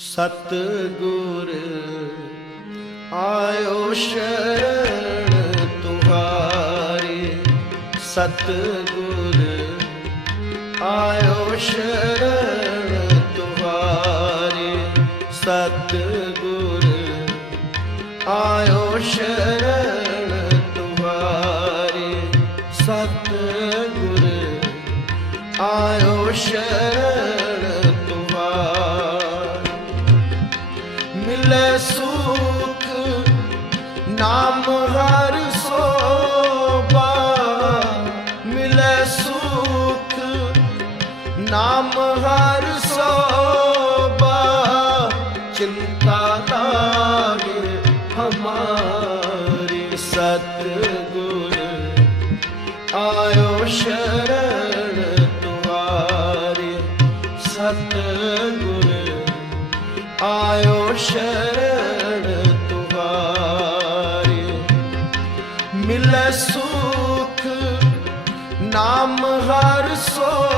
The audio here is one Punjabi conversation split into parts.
ਸਤ ਗੁਰ ਆਇਓ ਸ਼ਰਨ ਤੁਹਾਰੇ। ਸਤ ਗੁਰ ਆਇਓ ਸ਼ਰਨ ਤੁਹਾਰੇ। ਸਤ ਗੁਰ ਆਇਓ ਸ਼ਰਨ ਤੁਹਾਰੇ। ਸਤ ਗੁਰ ਆਇਓ ਸ਼ਰਨ ਹਮਾਰੀ ਗੁਰ ਆਇਓ ਸ਼ਰਨ ਤੁਹਾਰੇ ਸਤਗੁਰ ਆਇਓ ਸ਼ਰਨ ਤੁਹਾਰੇ ਮਿਲੇ ਸੁਖ ਨਾਮ ਹਰ ਸੋਬਾ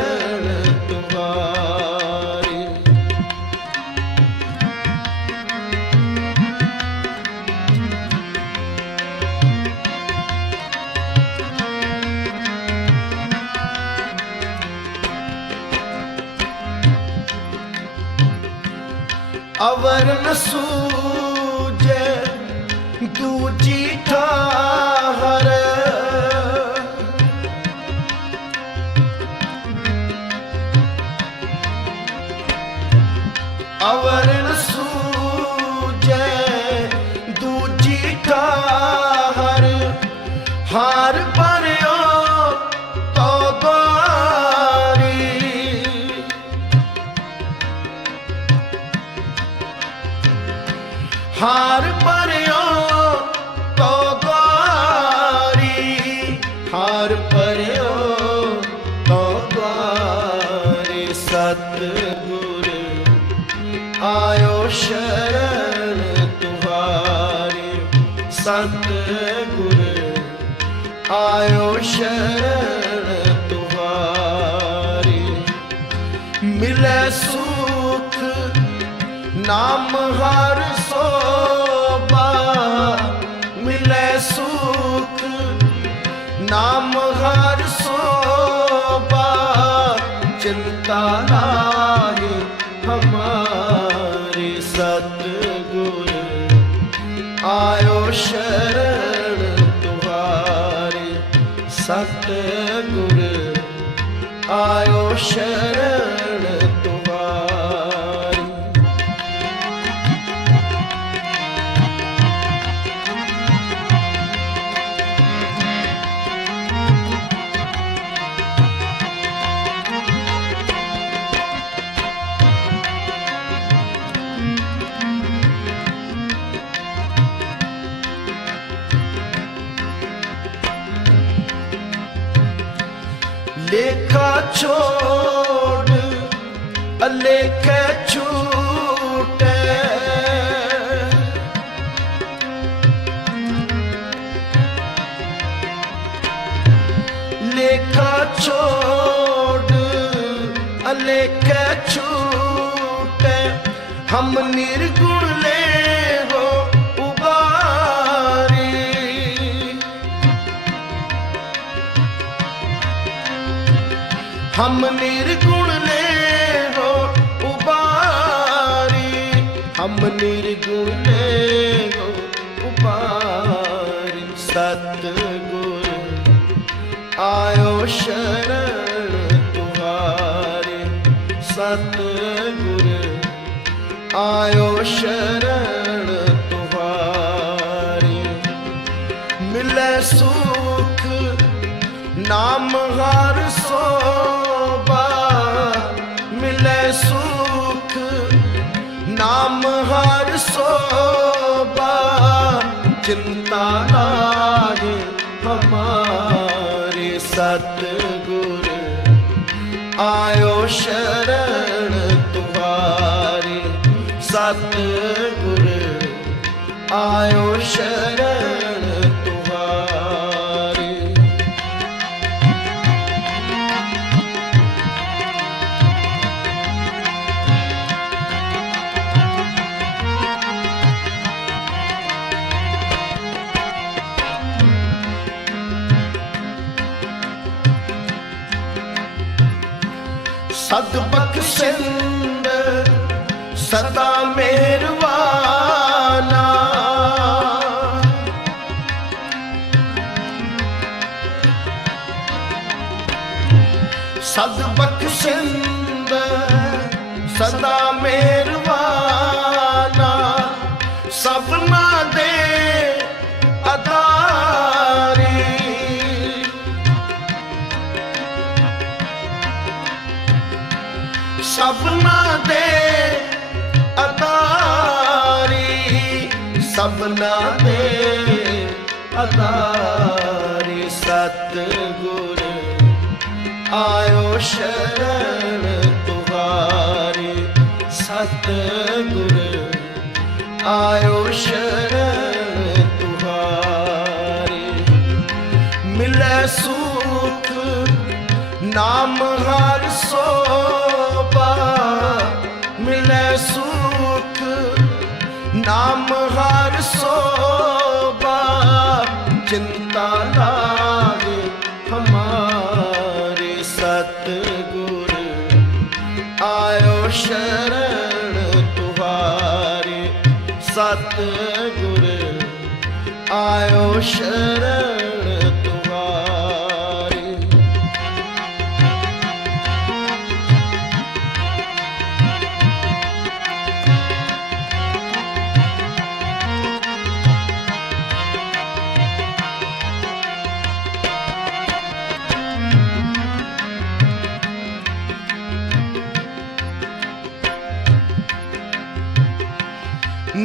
abraço. ਸਤਿਗੁਰ ਆਇਓ ਸ਼ਰਨ ਤੁਹਾਰੇ। ਸਤਿਗੁਰ ਆਇਓ ਸ਼ਰਨ ਤੁਹਾਰੇ। ਮਿਲੇ ਸੁਖ ਨਾਮ ਹਰ ਸੋਬਾ ਚਿੰਤਾ ਨਾਹੀ ਹਮਾਰੇ ਸਤ ਗੁਰ ਆਇਓ ਸ਼ਰਨ ਤੁਹਾਰੇ ਸਤ ਗੁਰ ਲੇਖਾ ਛੋੜ ਅਲੇਖ ਛੂਟੇ ਲੇਖਾ ਛੋੜ ਅਲੇਖ ਛੂਟੇ ਹਮ ਨਿਰਗੁਣ ਹਮ ਨਿਰਗੁਣ ਲੈ ਹੋ ਉਬਾਰੀ। ਹਮ ਨਿਰਗੁਣ ਲੈ ਹੋ ਉਬਾਰੀ। ਸਤ ਗੁਰ ਆਇਓ ਸ਼ਰਨ ਤੁਹਾਰੇ ਸਤ ਗੁਰ ਆਇਓ ਸ਼ਰਨ ਤੁਹਾਰੇ ਮਿਲੇ ਸੁਖ ਨਾਮ ਹਰ ਸੋਭਾ, ਚਿੰਤਾ ਲਾਗੇ ਹਮਾਰੇ ਸਤ ਗੁਰ ਆਇਓ ਸ਼ਰਣ ਤੁਹਾਰੀ ਸਤ ਗੁਰ ਆਇਓ ਸ਼ਰਣ ਸਦ ਬਖਸ਼ਿੰਦ ਸਦਾ ਮਿਹਰਵਾਨਾ ਸਦ ਬਖਸ਼ਿੰਦ ਸਦਾ ਮਿਹਰਵਾਨਾ ਸਭਨਾ ਦੇ ਅਦਾਰੀ ਸਭਨਾ ਦੇ ਅਦਾਰੀ ਸਤਿਗੁਰ ਆਇਓ ਸ਼ਰਨ ਤੁਹਾਰੇ ਸਤਿਗੁਰ ਆਇਓ ਸ਼ਰਨ ਨਾਮ ਹਰ ਸੋਬਾ ਚਿੰਤਾ ਲਾਗੇ ਹਮਾਰੇ ਸਤਿਗੁਰ। ਆਇਓ ਸ਼ਰਨ ਤੁਹਾਰੇ ਸਤਿਗੁਰ। ਆਇਓ ਸ਼ਰਣ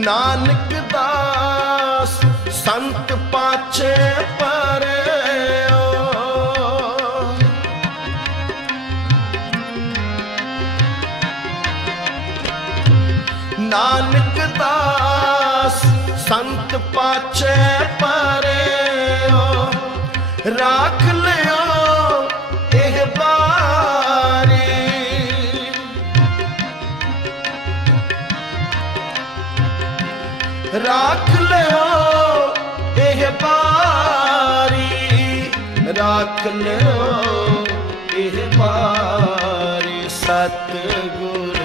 ਨਾਨਕ ਦਾਸ ਸੰਤ ਪਾਛੇ ਪਰਿਓ। ਨਾਨਕ ਦਾਸ ਸੰਤ ਪਾਛੇ ਪਰਿਓ। ਰਾਖ ਰਾਖ ਲਿਓ ਇਹ ਪਾਰੀ। ਰੱਖ ਲਿਓ ਇਹ ਬਾਰੀ ਸਤਿਗੁਰ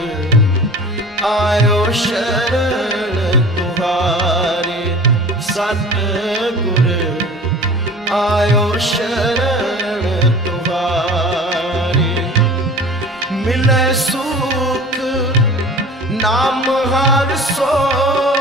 ਆਇਓ ਸ਼ਰਨ ਤੁਹਾਰੇ। ਸਤਿਗੁਰ ਆਇਓ ਸ਼ਰਨ ਤੁਹਾਰੇ। ਮਿਲੈ ਸੁਖ ਨਾਮ ਹਰ ਸੋਬਾ